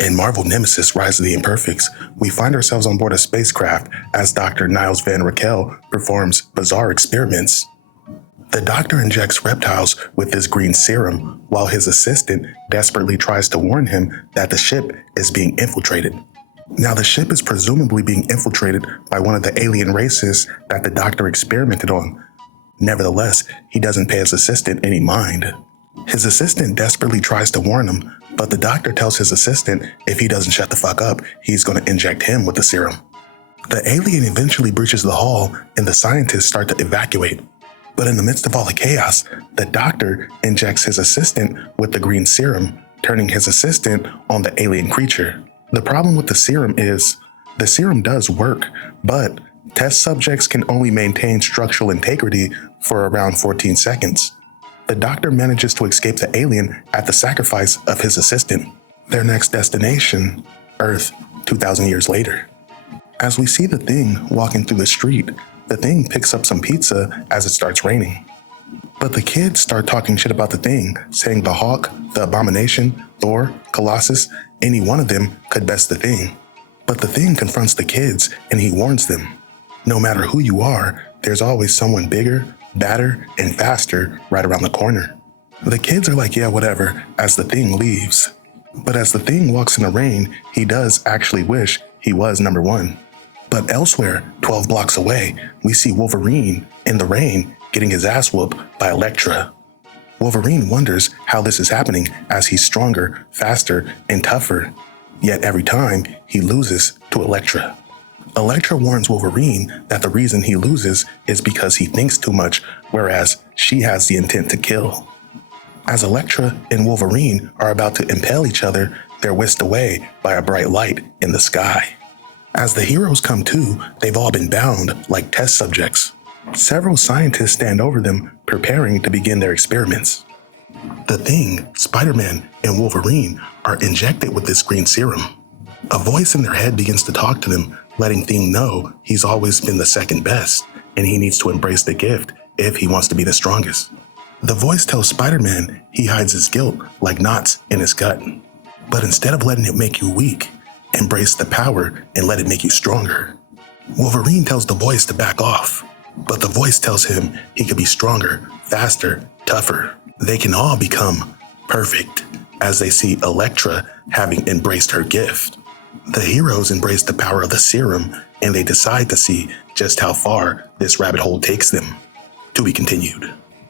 In Marvel Nemesis Rise of the Imperfects, we find ourselves on board a spacecraft as Dr. Niles Van Raquel performs bizarre experiments. The doctor injects reptiles with his green serum, while his assistant desperately tries to warn him that the ship is being infiltrated. Now, the ship is presumably being infiltrated by one of the alien races that the doctor experimented on. Nevertheless, he doesn't pay his assistant any mind. His assistant desperately tries to warn him, but the doctor tells his assistant if he doesn't shut the fuck up, he's going to inject him with the serum. The alien eventually breaches the hull, and the scientists start to evacuate. But in the midst of all the chaos, the doctor injects his assistant with the green serum, turning his assistant on the alien creature. The problem with the serum is, the serum does work, but test subjects can only maintain structural integrity for around 14 seconds. The doctor manages to escape the alien at the sacrifice of his assistant. Their next destination, Earth, 2,000 years later. As we see the Thing walking through the street, the Thing picks up some pizza as it starts raining. But the kids start talking shit about the Thing, saying the Hawk, the Abomination, Thor, Colossus, any one of them could best the Thing. But the Thing confronts the kids and he warns them, no matter who you are, there's always someone bigger, badder, and faster right around the corner. The kids are like, yeah, whatever, as the Thing leaves. But as the Thing walks in the rain, he does actually wish he was number one. But elsewhere, 12 blocks away, we see Wolverine in the rain getting his ass whooped by Elektra. Wolverine wonders how this is happening as he's stronger, faster, and tougher. Yet every time, he loses to Elektra. Elektra warns Wolverine that the reason he loses is because he thinks too much, whereas she has the intent to kill. As Elektra and Wolverine are about to impale each other, they're whisked away by a bright light in the sky. As the heroes come to, they've all been bound like test subjects. Several scientists stand over them, preparing to begin their experiments. The Thing, Spider-Man, and Wolverine are injected with this green serum. A voice in their head begins to talk to them, letting Thing know he's always been the second best, and he needs to embrace the gift if he wants to be the strongest. The voice tells Spider-Man he hides his guilt like knots in his gut. But instead of letting it make you weak, embrace the power and let it make you stronger. Wolverine tells the voice to back off, but the voice tells him he could be stronger, faster, tougher. They can all become perfect as they see Elektra having embraced her gift. The heroes embrace the power of the serum, and they decide to see just how far this rabbit hole takes them. To be continued.